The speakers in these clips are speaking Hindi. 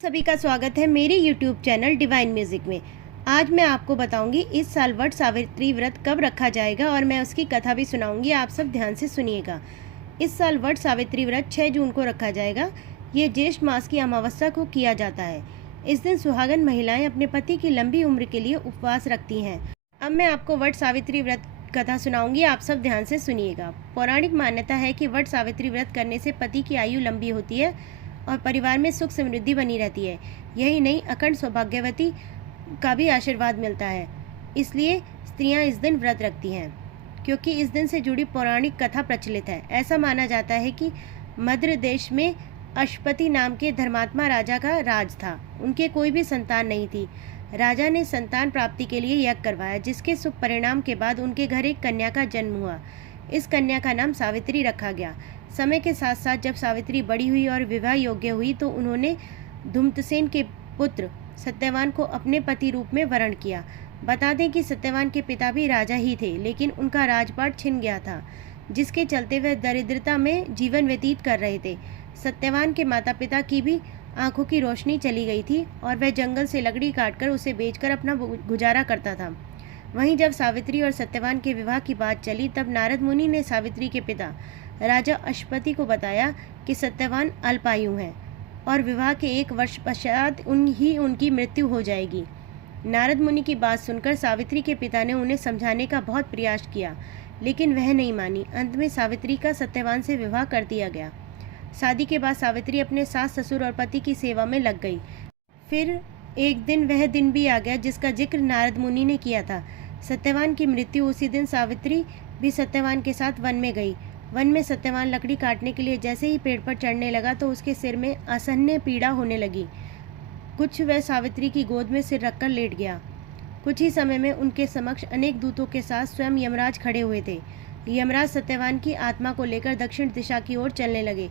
सभी का स्वागत है मेरे YouTube चैनल डिवाइन म्यूजिक में। आज मैं आपको बताऊंगी इस साल वट सावित्री व्रत कब रखा जाएगा और मैं उसकी कथा भी सुनाऊंगी। आप सब ध्यान से सुनिएगा। इस साल वट सावित्री व्रत 6 जून को रखा जाएगा। ये ज्येष्ठ मास की अमावस्या को किया जाता है। इस दिन सुहागन महिलाएं अपने पति की लंबी उम्र के लिए उपवास रखती हैं। अब मैं आपको वट सावित्री व्रत कथा सुनाऊंगी। आप सब ध्यान से सुनिएगा। पौराणिक मान्यता है कि वट सावित्री व्रत करने से पति की आयु लंबी होती है और परिवार में सुख समृद्धि बनी रहती है। यही नहीं, अखंड सौभाग्यवती का भी आशीर्वाद मिलता है। इसलिए स्त्रियां इस दिन व्रत रखती हैं क्योंकि इस दिन से जुड़ी पौराणिक कथा प्रचलित है। ऐसा माना जाता है कि मद्र देश में अश्वपति नाम के धर्मात्मा राजा का राज था। उनके कोई भी संतान नहीं थी। राजा ने संतान प्राप्ति के लिए यज्ञ करवाया, जिसके शुभ परिणाम के बाद उनके घर एक कन्या का जन्म हुआ। इस कन्या का नाम सावित्री रखा गया। समय के साथ साथ जब सावित्री बड़ी हुई और विवाह योग्य हुई तो उन्होंने धूम्रसेन के पुत्र सत्यवान को अपने पति रूप में वरण किया। बता दें कि सत्यवान के पिता भी राजा ही थे, लेकिन उनका राजपाट छिन गया था, जिसके चलते वह दरिद्रता में जीवन व्यतीत कर रहे थे। सत्यवान के माता पिता की भी आंखों की रोशनी चली गई थी और वह जंगल से लकड़ी काटकर उसे बेचकर अपना गुजारा करता था। वहीं जब सावित्री और सत्यवान के विवाह की बात चली, तब नारद मुनि ने सावित्री के पिता राजा अश्वपति को बताया कि सत्यवान अल्पायु हैं और विवाह के 1 वर्ष पश्चात उनकी मृत्यु हो जाएगी। नारद मुनि की बात सुनकर सावित्री के पिता ने उन्हें समझाने का बहुत प्रयास किया, लेकिन वह नहीं मानी। अंत में सावित्री का सत्यवान से विवाह कर दिया गया। शादी के बाद सावित्री अपने सास ससुर और पति की सेवा में लग गई। फिर एक दिन वह दिन भी आ गया जिसका जिक्र नारद मुनि ने किया था। सत्यवान की मृत्यु उसी दिन सावित्री भी सत्यवान के साथ वन में गई। वन में सत्यवान लकड़ी काटने के लिए जैसे ही पेड़ पर चढ़ने लगा तो उसके सिर में असहनीय पीड़ा होने लगी। कुछ वह सावित्री की गोद में सिर रखकर लेट गया। कुछ ही समय में उनके समक्ष अनेक दूतों के साथ स्वयं यमराज खड़े हुए थे। यमराज सत्यवान की आत्मा को लेकर दक्षिण दिशा की ओर चलने लगे।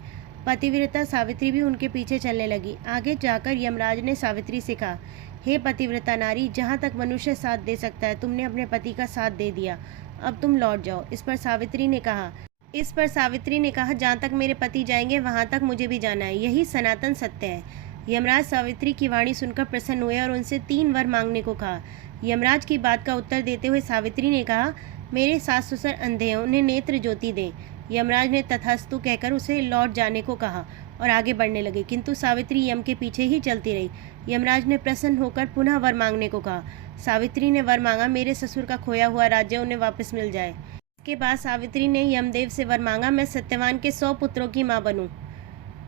पतिव्रता सावित्री भी उनके पीछे चलने लगी। आगे जाकर यमराज ने सावित्री से कहा, हे पतिव्रता नारी, जहाँ तक मनुष्य साथ दे सकता है तुमने अपने पति का साथ दे दिया, अब तुम लौट जाओ। इस पर सावित्री ने कहा, जहाँ तक मेरे पति जाएंगे वहाँ तक मुझे भी जाना है। यही सनातन सत्य है। यमराज सावित्री की वाणी सुनकर प्रसन्न हुए और उनसे 3 वर मांगने को कहा। यमराज की बात का उत्तर देते हुए सावित्री ने कहा, मेरे सास ससुर अंधे हैं, उन्हें नेत्र ज्योति दें। यमराज ने तथास्तु कहकर उसे लौट जाने को कहा और आगे बढ़ने लगे, किंतु सावित्री यम के पीछे ही चलती रही। यमराज ने प्रसन्न होकर पुनः वर मांगने को कहा। सावित्री ने वर मांगा, मेरे ससुर का खोया हुआ राज्य उन्हें वापस मिल जाए। इसके बाद सावित्री ने यमदेव से वर मांगा, मैं सत्यवान के 100 पुत्रों की मां बनूं।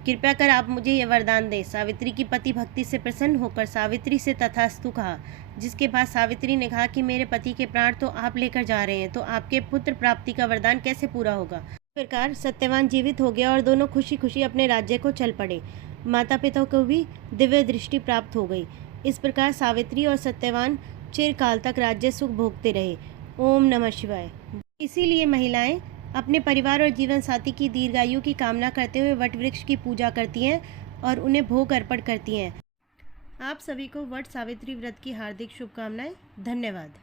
कृपया कर आप मुझे ये वरदान दें। सावित्री की पति भक्ति से प्रसन्न होकर सावित्री से तथास्तु कहा, जिसके बाद सावित्री ने कहा कि मेरे पति के प्राण तो आप लेकर जा रहे हैं, तो आपके पुत्र प्राप्ति का वरदान कैसे पूरा होगा। इस प्रकार सत्यवान जीवित हो गया और दोनों खुशी खुशी अपने राज्य को चल पड़े। माता पिता को भी दिव्य दृष्टि प्राप्त हो गई। इस प्रकार सावित्री और सत्यवान चिरकाल तक राज्य सुख भोगते रहे। ओम नमः शिवाय। इसीलिए महिलाएं अपने परिवार और जीवन साथी की दीर्घायु की कामना करते हुए वट वृक्ष की पूजा करती हैं और उन्हें भोग अर्पण करती हैं। आप सभी को वट सावित्री व्रत की हार्दिक शुभकामनाएं। धन्यवाद।